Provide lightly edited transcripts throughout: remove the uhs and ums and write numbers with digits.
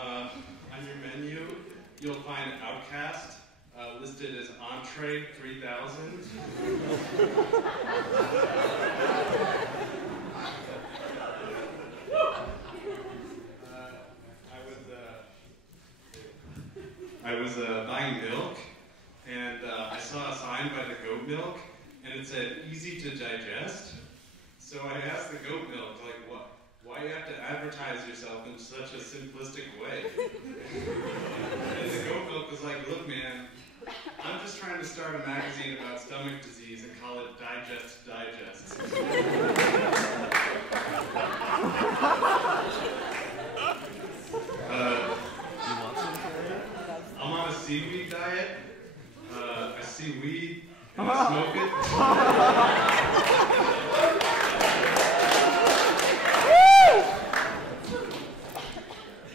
On your menu, you'll find Outcast, listed as entree 3000. I was buying milk, and I saw a sign by the goat milk, and it said, easy to digest. So I asked the goat milk, like, why you have to advertise yourself in such a simplistic way? And the goat milk was like, look man, I'm just trying to start a magazine about stomach disease and call it Digest Digest. I'm on a seaweed diet. I see weed and I smoke it.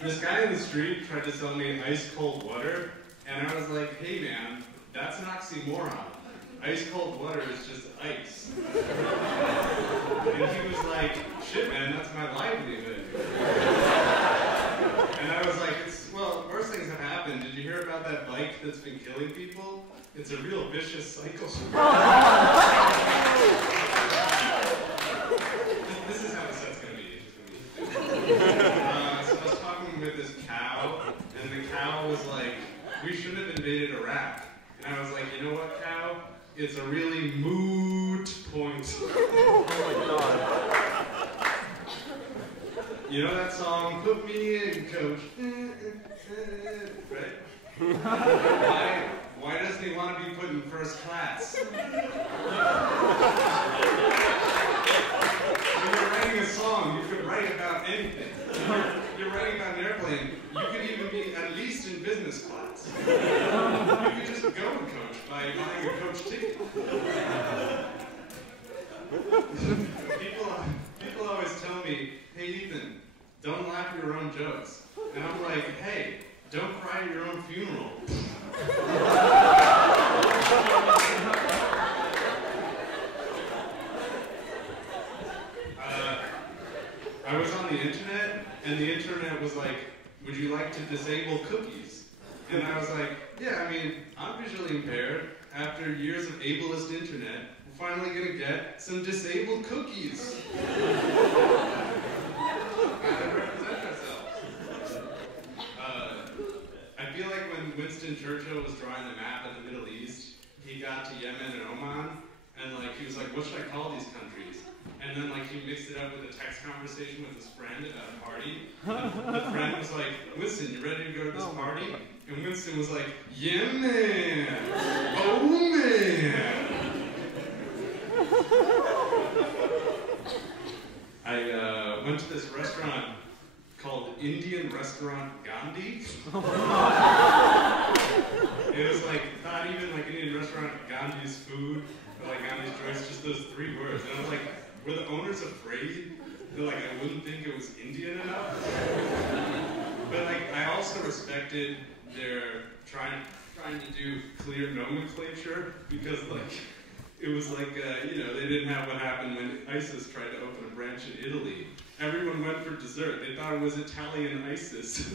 This guy in the street tried to sell me ice cold water, and I was like, hey man, that's an oxymoron. Ice cold water is just ice. And he was like, shit man, that's my livelihood. And I was like, well, worse things have happened. Did you hear about that bike that's been killing people? It's a real vicious cycle. This is how the set's going to be. So I was talking with this cow, and the cow was like, we should have invaded Iraq. And I was like, you know what, cow? It's a really moot point. Oh my god. You know that song, Put Me In, Coach? Right? Why doesn't he want to be put in first class? When you're writing a song, you could write about anything. You're writing about an airplane, you could even be at least in business class. You could just go and coach by buying a coach ticket. People always tell me, hey Ethan, don't laugh at your own jokes. And I'm like, hey, don't cry at your own funeral. I was on the internet, and the internet was like, would you like to disable cookies? And I was like, yeah, I mean, I'm visually impaired. After years of ableist internet, we're finally going to get some disabled cookies. Gotta represent ourselves. I feel like when Winston Churchill was drawing the map of the Middle East, he got to Yemen and Oman, and like he was like, what should I call these countries? And then like he mixed it up with a text conversation with his friend about a party. And the friend was like, Winston, you ready to go to this party? And Winston was like, yeah man! Oh man! I went to this restaurant called Indian Restaurant Gandhi. It was like, not even like Indian Restaurant Gandhi's food, or like Gandhi's choice, just those 3 words. And I was like, were the owners afraid that like I wouldn't think it was Indian enough? But like I also respected their trying to do clear nomenclature, because like it was like you know, they didn't have what happened when ISIS tried to open a branch in Italy. Everyone went for dessert. They thought it was Italian ISIS.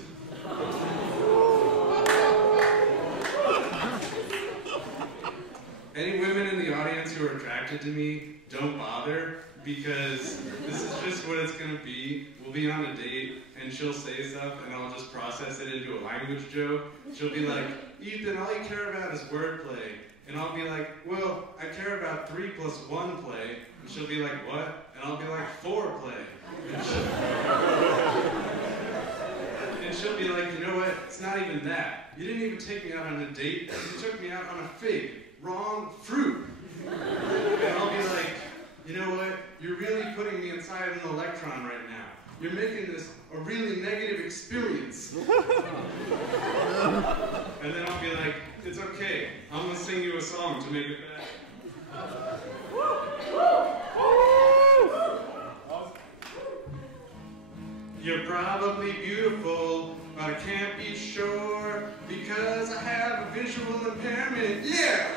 Any women in the audience who are attracted to me, don't bother, because this is just what it's going to be. We'll be on a date, and she'll say stuff, and I'll just process it into a language joke. She'll be like, Ethan, all you care about is wordplay. And I'll be like, well, I care about 3 + 1 play. And she'll be like, what? And I'll be like, 4 play. And she'll be like, you know what? It's not even that. You didn't even take me out on a date. You took me out on a fig. Wrong fruit. And I'll be like, you know what? You're really putting me inside an electron right now. You're making this a really negative experience. And then I'll be like, it's okay. I'm going to sing you a song to make it better. You're probably beautiful, but I can't be sure because I have a visual impairment. Yeah!